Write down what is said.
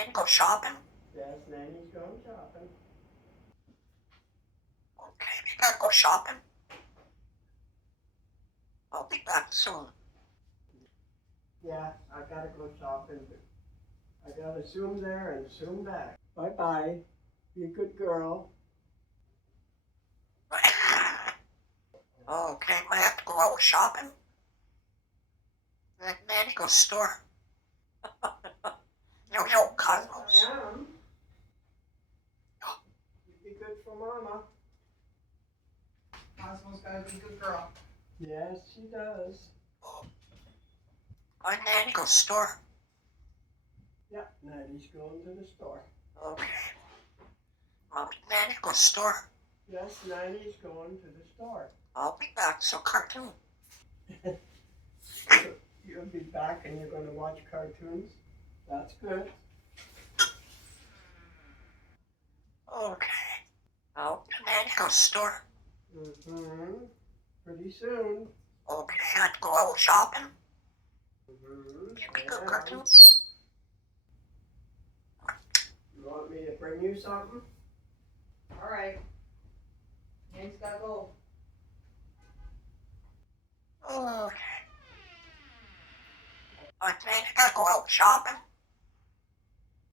Nanny go shopping? Yes, Nanny's going shopping. Okay, we gotta go shopping. I'll be back soon. Yeah, I gotta go shopping. I gotta zoom there and zoom back. Bye-bye. Be a good girl. Okay, I have to go out shopping. Nanny go store. Yo, Cosmos. I am. You be good for Mama. Cosmo's gotta be a good girl. Yes, she does. Nanny go store. Yeah, Nanny's going to the store. Okay. Nanny go store. Yes, Nanny's going to the store. I'll be back, so cartoon. You'll be back and you're going to watch cartoons? That's good. Okay. Nanny go store. Mm-hmm. Pretty soon. Okay, I have to go out shopping. Mm-hmm. You be good cartoon. You want me to bring you something? Alright. Nanny's gotta go. Okay. Nanny gotta go out shopping.